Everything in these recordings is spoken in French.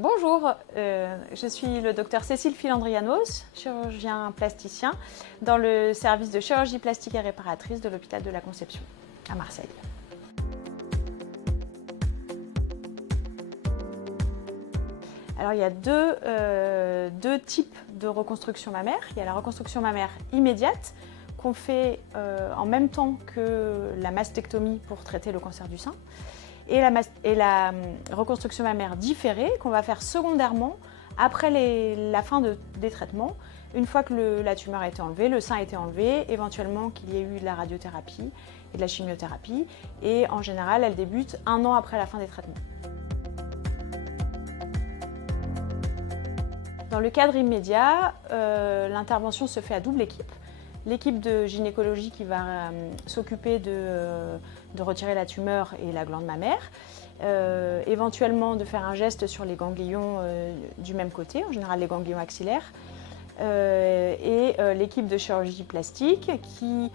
Bonjour, je suis le docteur Cécile Filandrianos, chirurgien plasticien dans le service de chirurgie plastique et réparatrice de l'hôpital de la Conception à Marseille. Alors il y a deux types de reconstruction mammaire. Il y a la reconstruction mammaire immédiate qu'on fait en même temps que la mastectomie pour traiter le cancer du sein. Et la reconstruction mammaire différée qu'on va faire secondairement après la fin des traitements, une fois que la tumeur a été enlevée, le sein a été enlevé, éventuellement qu'il y ait eu de la radiothérapie et de la chimiothérapie. Et en général, elle débute 1 an après la fin des traitements. Dans le cadre immédiat, l'intervention se fait à double équipe. L'équipe de gynécologie qui va s'occuper de retirer la tumeur et la glande mammaire, éventuellement de faire un geste sur les ganglions du même côté, en général les ganglions axillaires, et l'équipe de chirurgie plastique qui,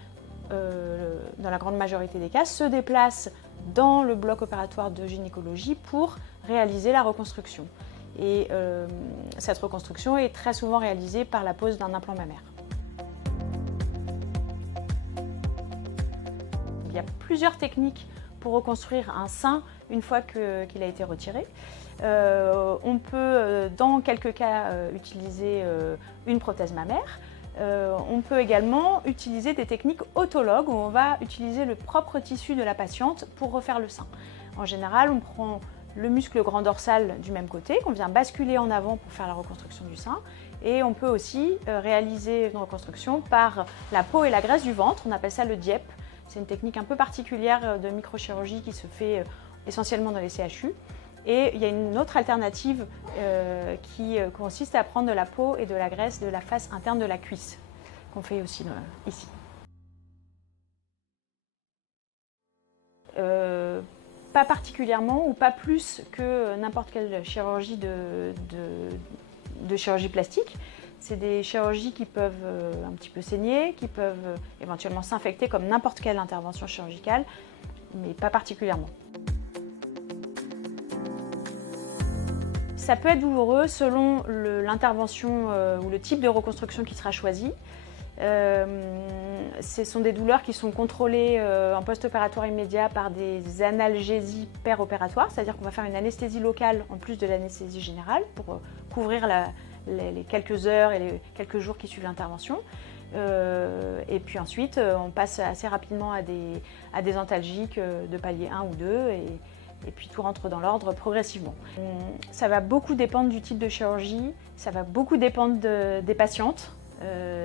dans la grande majorité des cas, se déplace dans le bloc opératoire de gynécologie pour réaliser la reconstruction. Et cette reconstruction est très souvent réalisée par la pose d'un implant mammaire. Il y a plusieurs techniques pour reconstruire un sein une fois qu'il a été retiré. On peut, dans quelques cas, utiliser une prothèse mammaire. On peut également utiliser des techniques autologues où on va utiliser le propre tissu de la patiente pour refaire le sein. En général, on prend le muscle grand dorsal du même côté, qu'on vient basculer en avant pour faire la reconstruction du sein. Et on peut aussi réaliser une reconstruction par la peau et la graisse du ventre, on appelle ça le DIEP. C'est une technique un peu particulière de microchirurgie qui se fait essentiellement dans les CHU. Et il y a une autre alternative qui consiste à prendre de la peau et de la graisse de la face interne de la cuisse, qu'on fait aussi ici. Pas particulièrement ou pas plus que n'importe quelle chirurgie de chirurgie plastique. C'est des chirurgies qui peuvent un petit peu saigner, qui peuvent éventuellement s'infecter comme n'importe quelle intervention chirurgicale, mais pas particulièrement. Ça peut être douloureux selon l'intervention ou le type de reconstruction qui sera choisi. Ce sont des douleurs qui sont contrôlées en post-opératoire immédiat par des analgésies péropératoires, c'est-à-dire qu'on va faire une anesthésie locale en plus de l'anesthésie générale pour couvrir les quelques heures et les quelques jours qui suivent l'intervention. Et puis ensuite, on passe assez rapidement à des antalgiques de palier 1 ou 2 et puis tout rentre dans l'ordre progressivement. Ça va beaucoup dépendre du type de chirurgie, ça va beaucoup dépendre des patientes.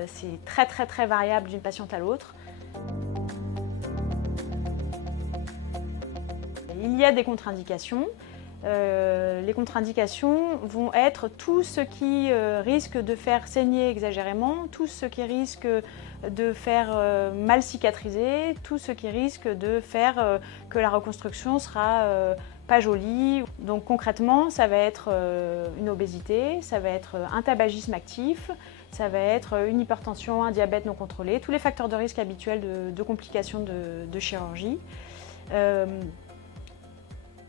C'est très variable d'une patiente à l'autre. Il y a des contre-indications. Les contre-indications vont être tout ce qui risque de faire saigner exagérément, tout ce qui risque de faire mal cicatriser, tout ce qui risque de faire que la reconstruction sera pas jolie. Donc concrètement, ça va être une obésité, ça va être un tabagisme actif, ça va être une hypertension, un diabète non contrôlé, tous les facteurs de risque habituels de complications de chirurgie.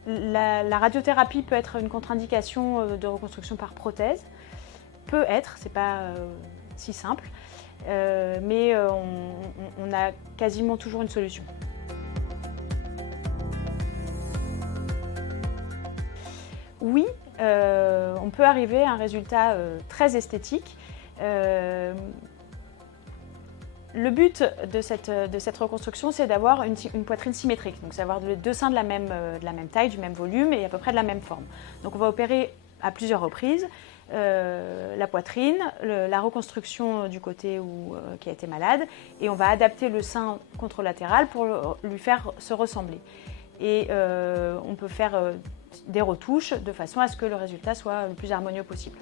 La radiothérapie peut être une contre-indication de reconstruction par prothèse. Peut être, c'est pas si simple, mais on a quasiment toujours une solution. Oui, on peut arriver à un résultat très esthétique. Le but de cette reconstruction, c'est d'avoir une poitrine symétrique, donc c'est d'avoir les deux seins de la même taille, du même volume et à peu près de la même forme. Donc on va opérer à plusieurs reprises la poitrine, la reconstruction du côté qui a été malade, et on va adapter le sein contralatéral pour lui faire se ressembler. Et on peut faire des retouches de façon à ce que le résultat soit le plus harmonieux possible.